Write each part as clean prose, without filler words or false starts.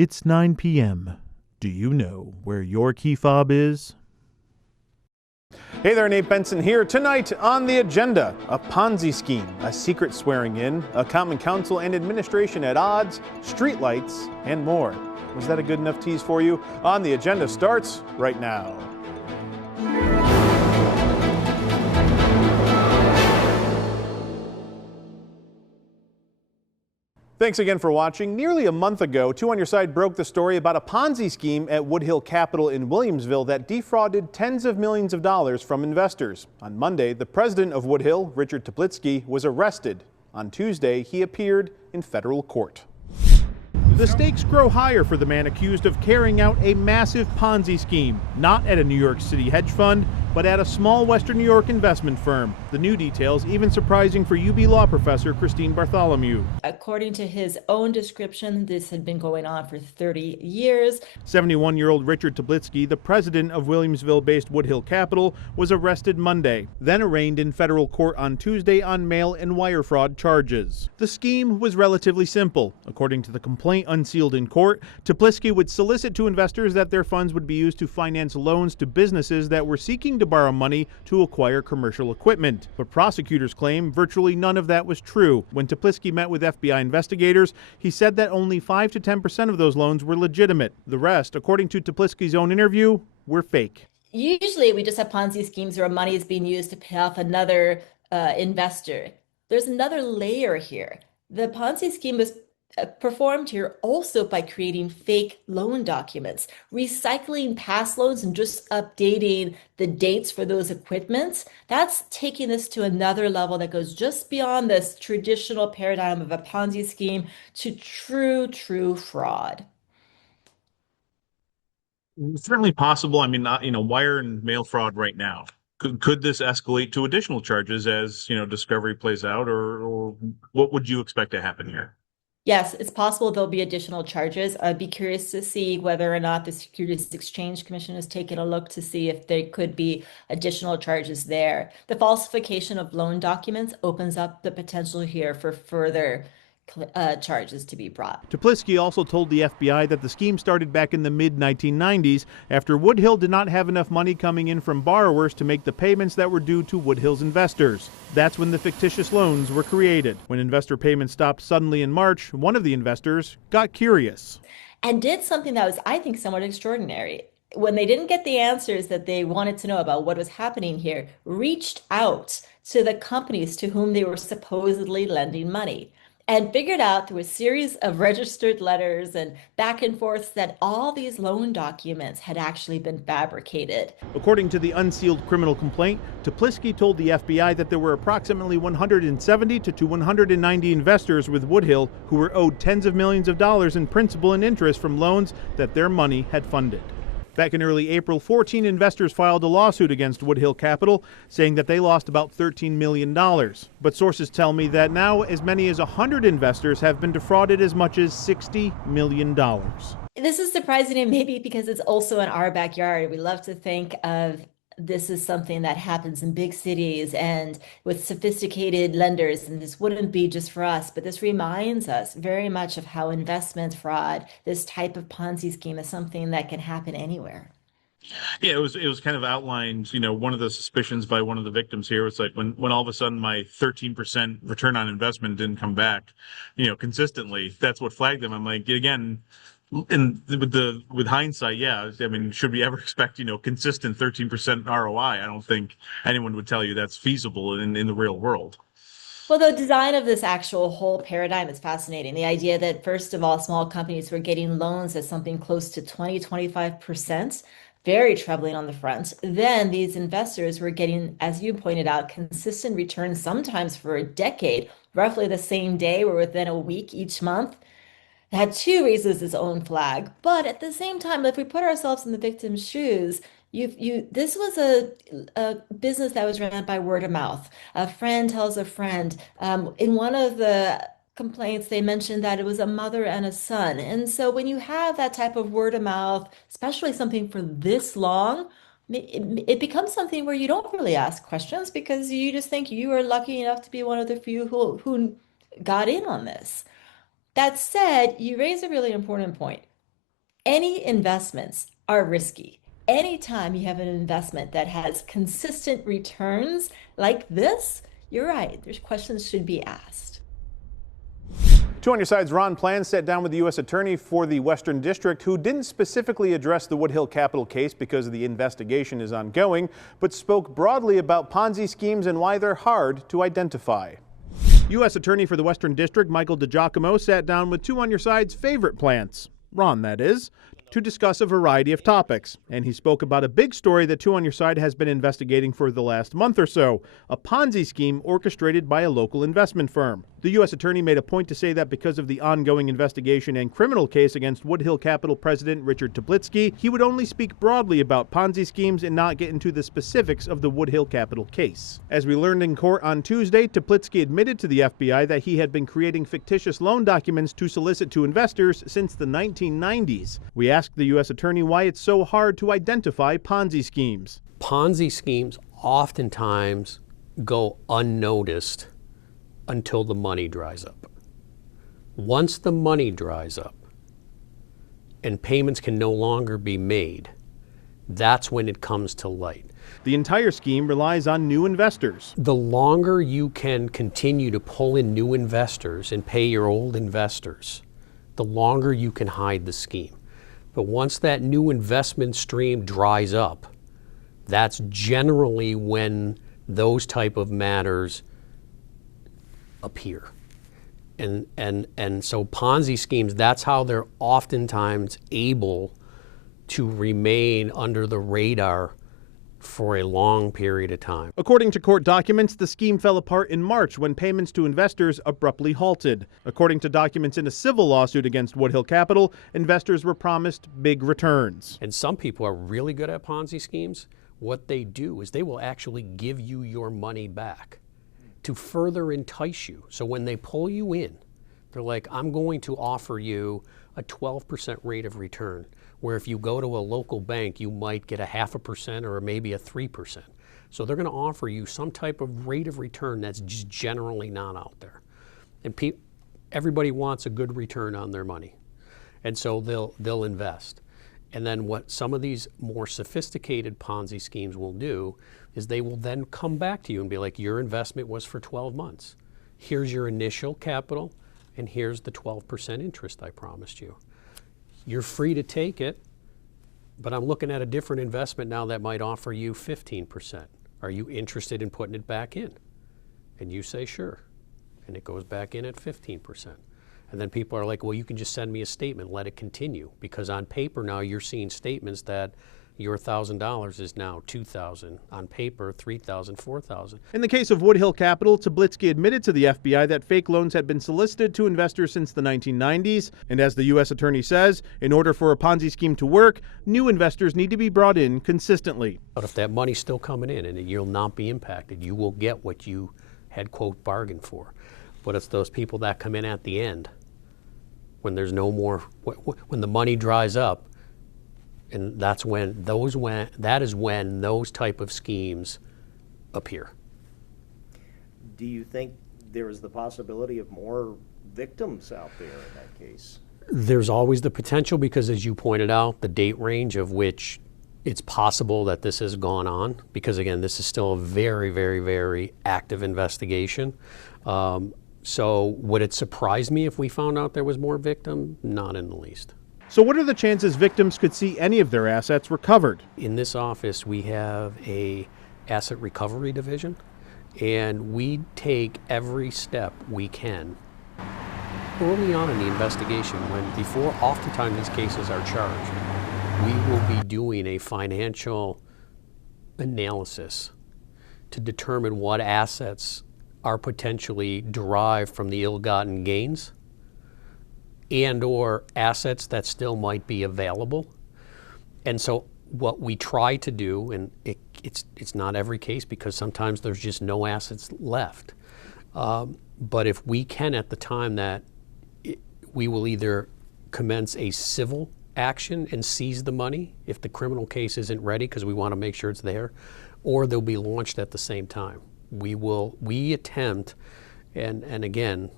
It's 9 p.m. Do you know where your key fob is? Hey there, Nate Benson here. Tonight on the agenda, a Ponzi scheme, a secret swearing in, a common council and administration at odds, streetlights, and more. Was that a good enough tease for you? On the agenda starts right now. Thanks again for watching. Nearly a month ago, Two on Your Side broke the story about a Ponzi scheme at Woodhill Capital in Williamsville that defrauded tens of millions of dollars from investors. On Monday, the president of Woodhill, Richard Teplitsky, was arrested. On Tuesday, he appeared in federal court. The stakes grow higher for the man accused of carrying out a massive Ponzi scheme, not at a New York City hedge fund, but at a small Western New York investment firm. The new details even surprising for UB law professor Christine Bartholomew. According to his own description, this had been going on for 30 years. 71-year-old Richard Teplitsky, the president of Williamsville-based Woodhill Capital, was arrested Monday, then arraigned in federal court on Tuesday on mail and wire fraud charges. The scheme was relatively simple. According to the complaint unsealed in court, Teplitsky would solicit to investors that their funds would be used to finance loans to businesses that were seeking to borrow money to acquire commercial equipment. But prosecutors claim virtually none of that was true. When Teplitsky met with FBI investigators, he said that only 5 to 10% of those loans were legitimate. The rest, according to Teplitsky's own interview, were fake. Usually we just have Ponzi schemes where money is being used to pay off another investor. There's another layer here. The Ponzi scheme was performed here also by creating fake loan documents, recycling past loans and just updating the dates for those equipments. That's taking this to another level that goes just beyond this traditional paradigm of a Ponzi scheme to true fraud. It's certainly possible. I mean, not, wire and mail fraud right now. Could this escalate to additional charges as, discovery plays out, or what would you expect to happen here? Yes, it's possible there'll be additional charges. I'd be curious to see whether or not the Securities Exchange Commission has taken a look to see if there could be additional charges there. The falsification of loan documents opens up the potential here for further charges to be brought. Teplitsky also told the FBI that the scheme started back in the mid-1990s after Woodhill did not have enough money coming in from borrowers to make the payments that were due to Woodhill's investors. That's when the fictitious loans were created. When investor payments stopped suddenly in March, one of the investors got curious and did something that was, I think, somewhat extraordinary. When they didn't get the answers that they wanted to know about what was happening here, reached out to the companies to whom they were supposedly lending money, and figured out through a series of registered letters and back and forth that all these loan documents had actually been fabricated. According to the unsealed criminal complaint, Teplitsky told the FBI that there were approximately 170 to 190 investors with Woodhill who were owed tens of millions of dollars in principal and interest from loans that their money had funded. Back in early April, 14 investors filed a lawsuit against Woodhill Capital, saying that they lost about $13 million. But sources tell me that now as many as 100 investors have been defrauded as much as $60 million. This is surprising, and maybe because it's also in our backyard. We love to think of this is something that happens in big cities and with sophisticated lenders, and this wouldn't be just for us, but this reminds us very much of how investment fraud, this type of Ponzi scheme, is something that can happen anywhere. Yeah, it was kind of outlined, one of the suspicions by one of the victims here was like when all of a sudden my 13% return on investment didn't come back, consistently, that's what flagged them. I'm like, again, and with hindsight, yeah, I mean, should we ever expect, consistent 13% ROI? I don't think anyone would tell you that's feasible in the real world. Well, the design of this actual whole paradigm is fascinating. The idea that, first of all, small companies were getting loans at something close to 20–25%, very troubling on the front. Then these investors were getting, as you pointed out, consistent returns, sometimes for a decade, roughly the same day or within a week each month. That too raises its own flag. But at the same time, if we put ourselves in the victim's shoes, this was a business that was run by word of mouth. A friend tells a friend. In one of the complaints, they mentioned that it was a mother and a son. And so when you have that type of word of mouth, especially something for this long, it becomes something where you don't really ask questions because you just think you are lucky enough to be one of the few who got in on this. That said, you raise a really important point. Any investments are risky. Anytime you have an investment that has consistent returns like this, you're right, there's questions should be asked. 2 on Your Side's Ron Plan sat down with the U.S. Attorney for the Western District, who didn't specifically address the Woodhill Capital case because the investigation is ongoing, but spoke broadly about Ponzi schemes and why they're hard to identify. U.S. Attorney for the Western District, Michael DiGiacomo, sat down with 2 on Your Side's favorite plants, Ron that is, to discuss a variety of topics. And he spoke about a big story that 2 on Your Side has been investigating for the last month or so, a Ponzi scheme orchestrated by a local investment firm. The U.S. Attorney made a point to say that because of the ongoing investigation and criminal case against Woodhill Capital President Richard Toplitsky, he would only speak broadly about Ponzi schemes and not get into the specifics of the Woodhill Capital case. As we learned in court on Tuesday, Toplitsky admitted to the FBI that he had been creating fictitious loan documents to solicit to investors since the 1990s. We asked the U.S. Attorney why it's so hard to identify Ponzi schemes. Ponzi schemes oftentimes go unnoticed until the money dries up. Once the money dries up and payments can no longer be made, that's when it comes to light. The entire scheme relies on new investors. The longer you can continue to pull in new investors and pay your old investors, the longer you can hide the scheme. But once that new investment stream dries up, that's generally when those type of matters appear. And so Ponzi schemes, that's how they're oftentimes able to remain under the radar for a long period of time. According to court documents, the scheme fell apart in March when payments to investors abruptly halted. According to documents in a civil lawsuit against Woodhill Capital, investors were promised big returns. And some people are really good at Ponzi schemes. What they do is they will actually give you your money back to further entice you. So when they pull you in, they're like, I'm going to offer you a 12% rate of return, where if you go to a local bank, you might get a 0.5% or maybe a 3%. So they're going to offer you some type of rate of return that's just generally not out there. And everybody wants a good return on their money. And so they'll invest. And then what some of these more sophisticated Ponzi schemes will do is they will then come back to you and be like, your investment was for 12 months. Here's your initial capital, and here's the 12% interest I promised you. You're free to take it, but I'm looking at a different investment now that might offer you 15%. Are you interested in putting it back in? And you say, sure. And it goes back in at 15%. And then people are like, well, you can just send me a statement, let it continue. Because on paper now you're seeing statements that your $1,000 is now $2,000. On paper, $3,000, $4,000. In the case of Woodhill Capital, Toplitsky admitted to the FBI that fake loans had been solicited to investors since the 1990s. And as the U.S. Attorney says, in order for a Ponzi scheme to work, new investors need to be brought in consistently. But if that money's still coming in and you'll not be impacted, you will get what you had, quote, bargained for. But it's those people that come in at the end, when there's no more, when the money dries up, and that is when those type of schemes appear. Do you think there is the possibility of more victims out there in that case? There's always the potential because, as you pointed out, the date range of which it's possible that this has gone on, because again, this is still a very, very, very active investigation. So would it surprise me if we found out there was more victim? Not in the least. So what are the chances victims could see any of their assets recovered? In this office, we have a asset recovery division, and we take every step we can early on in the investigation, before oftentimes these cases are charged, we will be doing a financial analysis to determine what assets are potentially derived from the ill-gotten gains and or assets that still might be available. And so what we try to do, and it's not every case because sometimes there's just no assets left, but if we can at the time that we will either commence a civil action and seize the money if the criminal case isn't ready because we want to make sure it's there, or they'll be launched at the same time. We attempt, and again,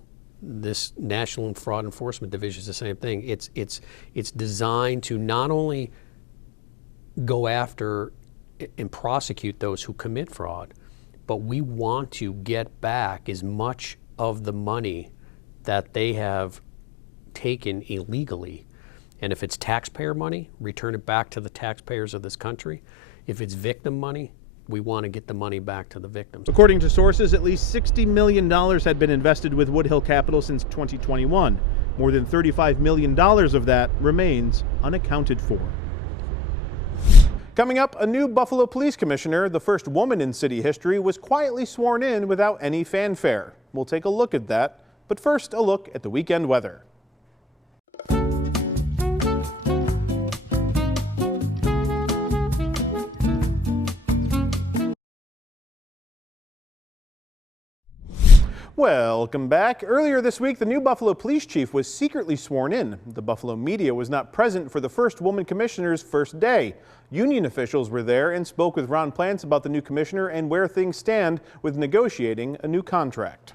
this National Fraud Enforcement Division is the same thing. It's designed to not only go after and prosecute those who commit fraud, but we want to get back as much of the money that they have taken illegally. And if it's taxpayer money, return it back to the taxpayers of this country. If it's victim money, we want to get the money back to the victims. According to sources, at least $60 million had been invested with Woodhill Capital since 2021. More than $35 million of that remains unaccounted for. Coming up, a new Buffalo Police Commissioner, the first woman in city history, was quietly sworn in without any fanfare. We'll take a look at that, but first a look at the weekend weather. Welcome back. Earlier this week, the new Buffalo Police Chief was secretly sworn in. The Buffalo media was not present for the first woman commissioner's first day. Union officials were there and spoke with Ron Plants about the new commissioner and where things stand with negotiating a new contract.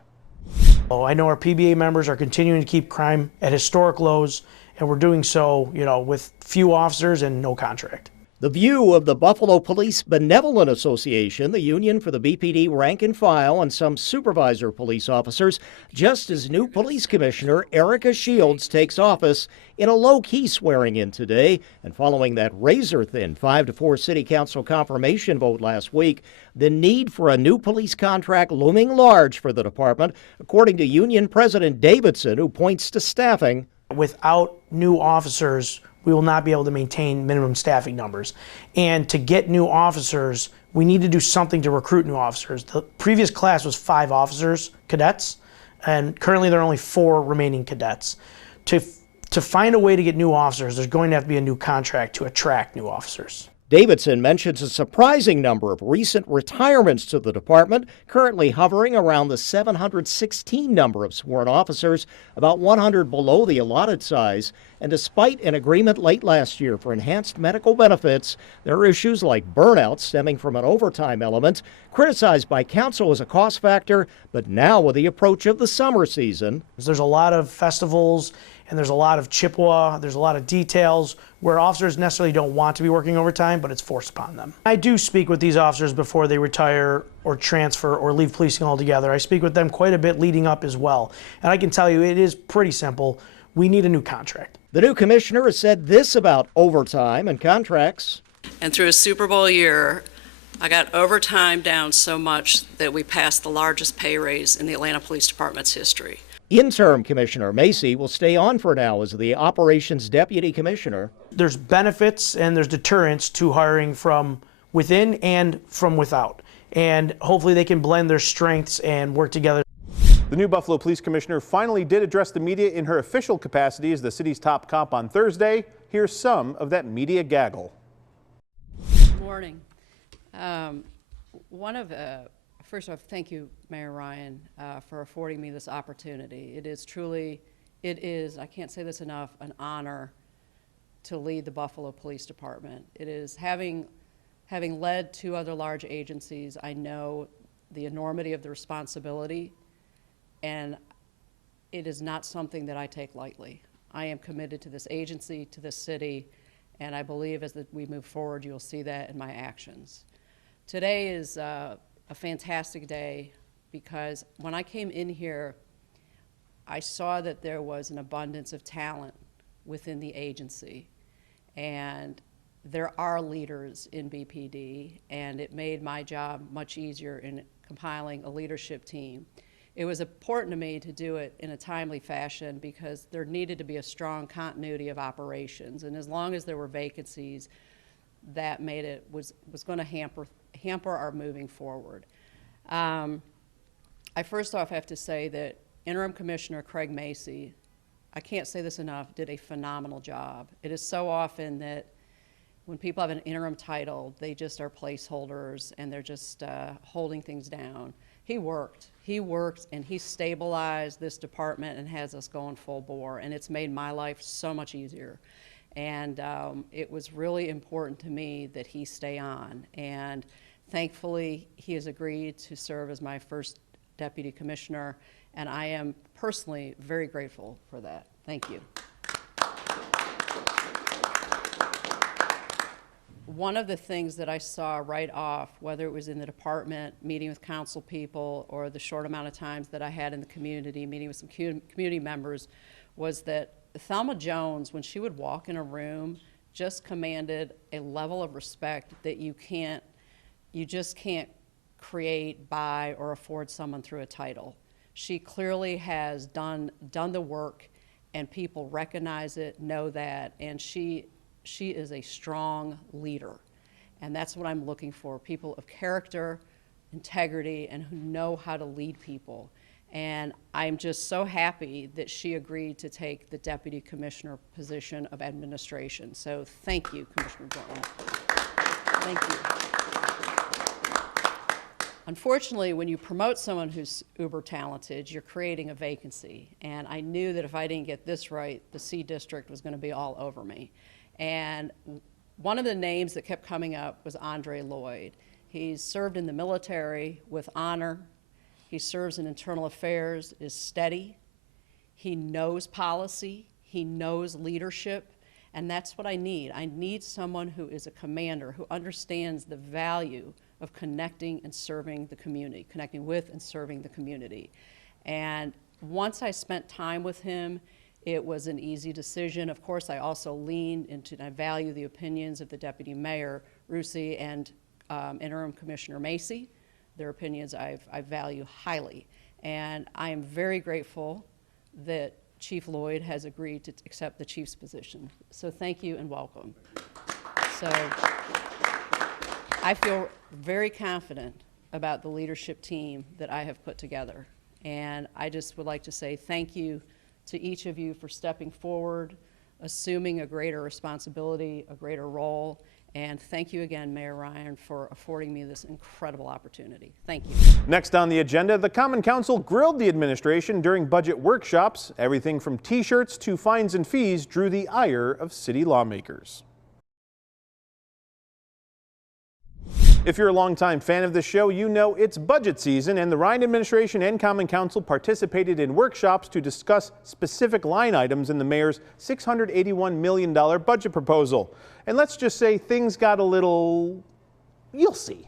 I know our PBA members are continuing to keep crime at historic lows, and we're doing so, with few officers and no contract. The view of the Buffalo Police Benevolent Association, the union for the BPD rank and file and some supervisor police officers, just as new police commissioner Erica Shields takes office in a low-key swearing-in today. And following that razor-thin 5-4 city council confirmation vote last week, the need for a new police contract looming large for the department, according to union president Davidson, who points to staffing. Without new officers, we will not be able to maintain minimum staffing numbers. And to get new officers, we need to do something to recruit new officers. The previous class was 5 officers, cadets, and currently there are only 4 remaining cadets. To find a way to get new officers, there's going to have to be a new contract to attract new officers. Davidson mentions a surprising number of recent retirements to the department, currently hovering around the 716 number of sworn officers, about 100 below the allotted size. And despite an agreement late last year for enhanced medical benefits, there are issues like burnout stemming from an overtime element, criticized by council as a cost factor, but now with the approach of the summer season. There's a lot of festivals and there's a lot of Chippewa, there's a lot of details where officers necessarily don't want to be working overtime, but it's forced upon them. I do speak with these officers before they retire or transfer or leave policing altogether. I speak with them quite a bit leading up as well. And I can tell you it is pretty simple. We need a new contract. The new commissioner has said this about overtime and contracts. And through a Super Bowl year, I got overtime down so much that we passed the largest pay raise in the Atlanta Police Department's history. Interim Commissioner Macy will stay on for now as the Operations Deputy Commissioner. There's benefits and there's deterrence to hiring from within and from without. And hopefully they can blend their strengths and work together. The new Buffalo Police Commissioner finally did address the media in her official capacity as the city's top cop on Thursday. Here's some of that media gaggle. Good morning. First off, thank you, Mayor Ryan, for affording me this opportunity. It is, I can't say this enough, an honor to lead the Buffalo Police Department. It is, having led 2 other large agencies, I know the enormity of the responsibility, and it is not something that I take lightly. I am committed to this agency, to this city, and I believe as we move forward, you'll see that in my actions. Today is a fantastic day because when I came in here, I saw that there was an abundance of talent within the agency, and there are leaders in BPD, and it made my job much easier in compiling a leadership team. It was important to me to do it in a timely fashion because there needed to be a strong continuity of operations, and as long as there were vacancies, that made it was going to hamper our moving forward. I first off have to say that Interim Commissioner Craig Macy, I can't say this enough, did a phenomenal job. It is so often that when people have an interim title, they just are placeholders and they're just holding things down. He worked, and he stabilized this department and has us going full bore, and it's made my life so much easier. And it was really important to me that he stay on. And thankfully, he has agreed to serve as my first deputy commissioner, and I am personally very grateful for that. Thank you. One of the things that I saw right off, whether it was in the department, meeting with council people, or the short amount of times that I had in the community, meeting with some community members, was that Thelma Jones, when she would walk in a room, just commanded a level of respect that you just can't create, buy, or afford someone through a title. She clearly has done the work, and people recognize it, know that, and she is a strong leader. And that's what I'm looking for, people of character, integrity, and who know how to lead people. And I'm just so happy that she agreed to take the Deputy Commissioner position of administration. So thank you, Commissioner Jordan. Thank you. Unfortunately, when you promote someone who's uber talented, you're creating a vacancy. And I knew that if I didn't get this right, the C District was going to be all over me. And one of the names that kept coming up was Andre Lloyd. He's served in the military with honor. He serves in internal affairs, is steady. He knows policy. He knows leadership. And that's what I need. I need someone who is a commander, who understands the value of connecting and serving the community, connecting with and serving the community. And once I spent time with him, it was an easy decision. Of course, I also leaned into, and I value the opinions of the Deputy Mayor Rusi and Interim Commissioner Macy. Their opinions I value highly. And I am very grateful that Chief Lloyd has agreed to accept the chief's position. So thank you and welcome. So I feel very confident about the leadership team that I have put together. And I just would like to say thank you to each of you for stepping forward, assuming a greater responsibility, a greater role, and thank you again, Mayor Ryan, for affording me this incredible opportunity. Thank you. Next on the agenda, the Common Council grilled the administration during budget workshops. Everything from T-shirts to fines and fees drew the ire of city lawmakers. If you're a longtime fan of the show, you know it's budget season, and the Ryan administration and Common Council participated in workshops to discuss specific line items in the mayor's $681 million budget proposal. And let's just say things got a little, you'll see.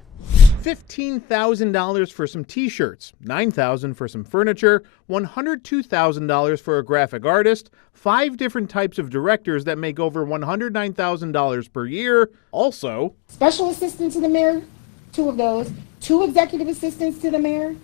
$15,000 for some T-shirts, $9,000 for some furniture, $102,000 for a graphic artist, 5 different types of directors that make over $109,000 per year. Also, special assistant to the mayor, 2 of those, 2 executive assistants to the mayor,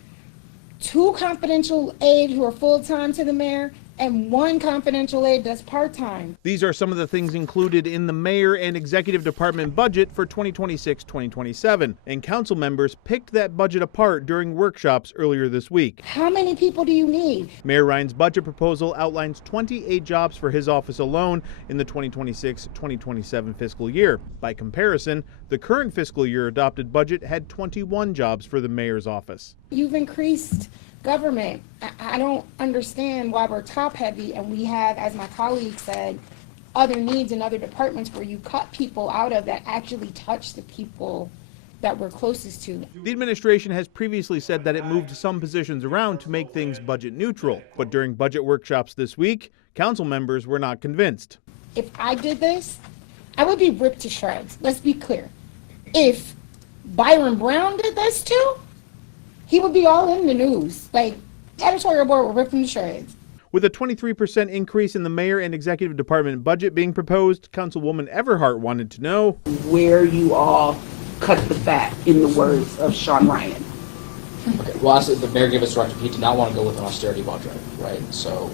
2 confidential aides who are full-time to the mayor, and 1 confidential aide that's part-time. These are some of the things included in the mayor and executive department budget for 2026-2027, and council members picked that budget apart during workshops earlier this week. How many people do you need? Mayor Ryan's budget proposal outlines 28 jobs for his office alone in the 2026-2027 fiscal year. By comparison, the current fiscal year adopted budget had 21 jobs for the mayor's office. You've increased government. I don't understand why we're top heavy and we have, as my colleague said, other needs in other departments where you cut people out of that actually touch the people that we're closest to. The administration has previously said that it moved some positions around to make things budget neutral, but during budget workshops this week, council members were not convinced. If I did this, I would be ripped to shreds. Let's be clear. If Byron Brown did this too, he would be all in the news. Like, editorial board would rip him to shreds. With a 23% increase in the mayor and executive department budget being proposed, Councilwoman Everhart wanted to know where you all cut the fat, in the words of Sean Ryan. Okay, well, honestly, the mayor gave us directive. He did not want to go with an austerity budget, right? So,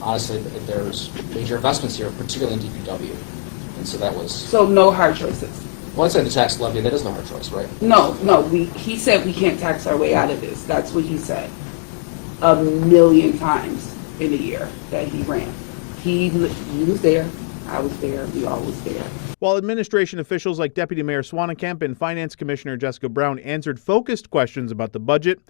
honestly, there's major investments here, particularly in DPW. And so that was... So no hard choices. Well, I'd say the tax levy, that is the hard choice, right? No, he said we can't tax our way out of this. That's what he said 1 million times in a year that he ran. He was there, I was there, we all was there. While administration officials like Deputy Mayor Swanekamp and Finance Commissioner Jessica Brown answered focused questions about the budget,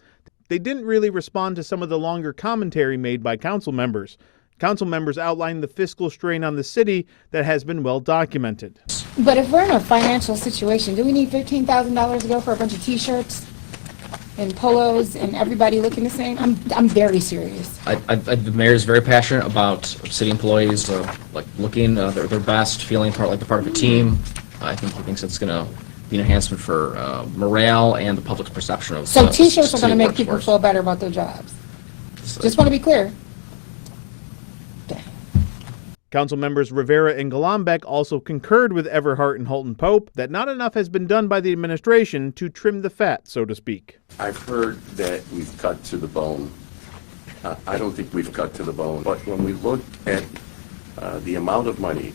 they didn't really respond to some of the longer commentary made by council members. Council members outlined the fiscal strain on the city that has been well documented. But if we're in a financial situation, do we need $15,000 to go for a bunch of T-shirts? and polos and everybody looking the same. I'm very serious. The mayor is very passionate about city employees like looking their best, feeling like they're part of a team. I think he thinks it's going to be an enhancement for morale and the public's perception of. So T-shirts are going to make workforce. people feel better about their jobs. So, Just want to be clear. Council members Rivera and Golombek also concurred with Everhart and Holton Pope that not enough has been done by the administration to trim the fat, so to speak. I've heard that we've cut to the bone. I don't think we've cut to the bone, but when we look at the amount of money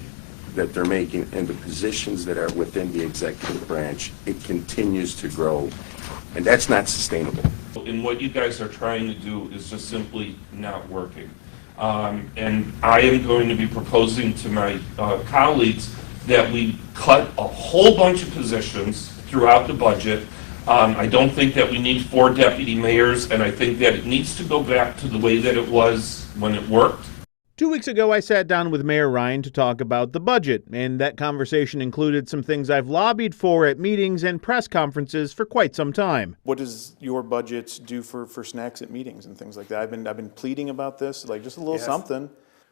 that they're making and the positions that are within the executive branch, it continues to grow, and that's not sustainable. And what you guys are trying to do is just simply not working. And I am going to be proposing to my colleagues that we cut a whole bunch of positions throughout the budget. I don't think that we need 4 deputy mayors, and I think that it needs to go back to the way that it was when it worked. 2 weeks ago, I sat down with Mayor Ryan to talk about the budget, and that conversation included some things I've lobbied for at meetings and press conferences for quite some time. What does your budgets do for snacks at meetings and things like that? I've been pleading about this, like just a little something.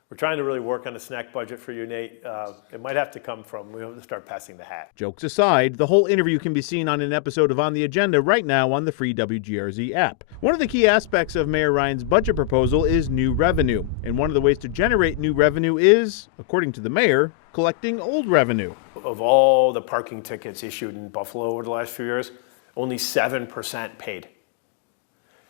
We're trying to really work on a snack budget for you, Nate. It might have to come from, we have to start passing the hat. Jokes aside, the whole interview can be seen on an episode of On the Agenda right now on the free WGRZ app. One of the key aspects of Mayor Ryan's budget proposal is new revenue. And one of the ways to generate new revenue is, according to the mayor, collecting old revenue. Of all the parking tickets issued in Buffalo over the last few years, only 7% paid.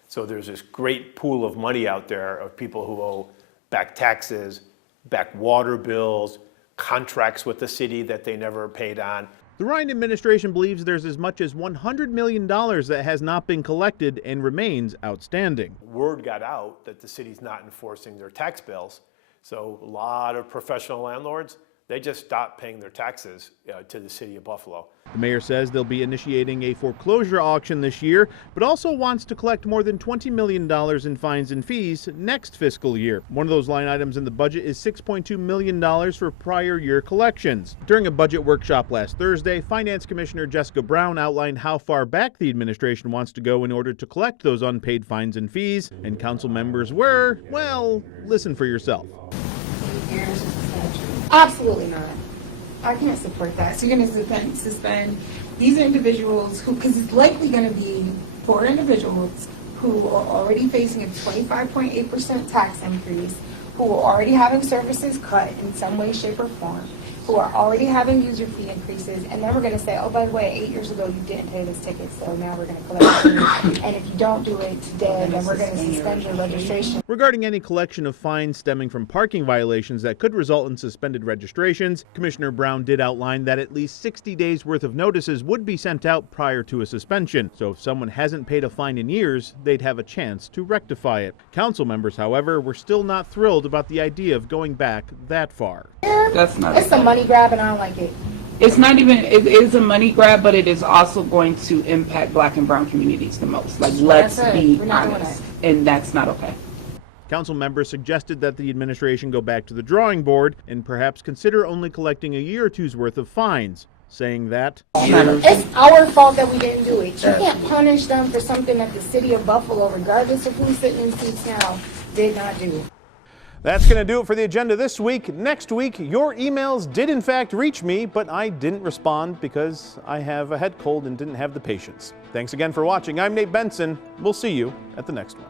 So there's this great pool of money out there of people who owe back taxes, back water bills, contracts with the city that they never paid on. The Ryan administration believes there's as much as $100 million that has not been collected and remains outstanding. Word got out that the city's not enforcing their tax bills, so a lot of professional landlords, they just stopped paying their taxes to the city of Buffalo. The mayor says they'll be initiating a foreclosure auction this year, but also wants to collect more than $20 million in fines and fees next fiscal year. One of those line items in the budget is $6.2 million for prior year collections. During a budget workshop last Thursday, Finance Commissioner Jessica Brown outlined how far back the administration wants to go in order to collect those unpaid fines and fees, and council members were, well, listen for yourself. Absolutely not. I can't support that. So you're going to suspend these individuals who, because it's likely going to be poor individuals who are already facing a 25.8% tax increase, who are already having services cut in some way, shape, or form, who are already having user fee increases, and then we're going to say, oh, by the way, 8 years ago you didn't pay this ticket, so now we're going to collect it. And if you don't do it today, then we're going to suspend your registration. Regarding any collection of fines stemming from parking violations that could result in suspended registrations, Commissioner Brown did outline that at least 60 days worth of notices would be sent out prior to a suspension. So if someone hasn't paid a fine in years, they'd have a chance to rectify it. Council members, however, were still not thrilled about the idea of going back that far. That's not. It's a money grab, and I don't like it. It's not even. It is a money grab, but it is also going to impact Black and brown communities the most. Like, let's be honest, and that's not okay. Council members suggested that the administration go back to the drawing board and perhaps consider only collecting a year or two's worth of fines, saying that it's our fault that we didn't do it. You can't punish them for something that the city of Buffalo, regardless of who's sitting in seats now, did not do. That's going to do it for the agenda this week. Next week, your emails did in fact reach me, but I didn't respond because I have a head cold and didn't have the patience. Thanks again for watching. I'm Nate Benson. We'll see you at the next one.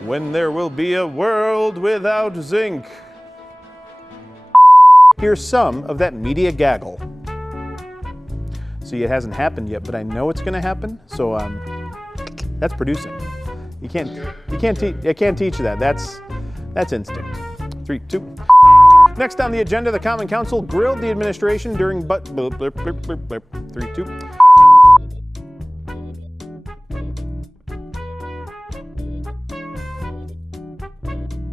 When there will be a world without zinc. Here's some of that media gaggle. See, it hasn't happened yet, but I know it's going to happen, so that's producing. You can't teach you that. That's instinct. 3, 2. Next on the agenda, the Common Council grilled the administration during 3, 2.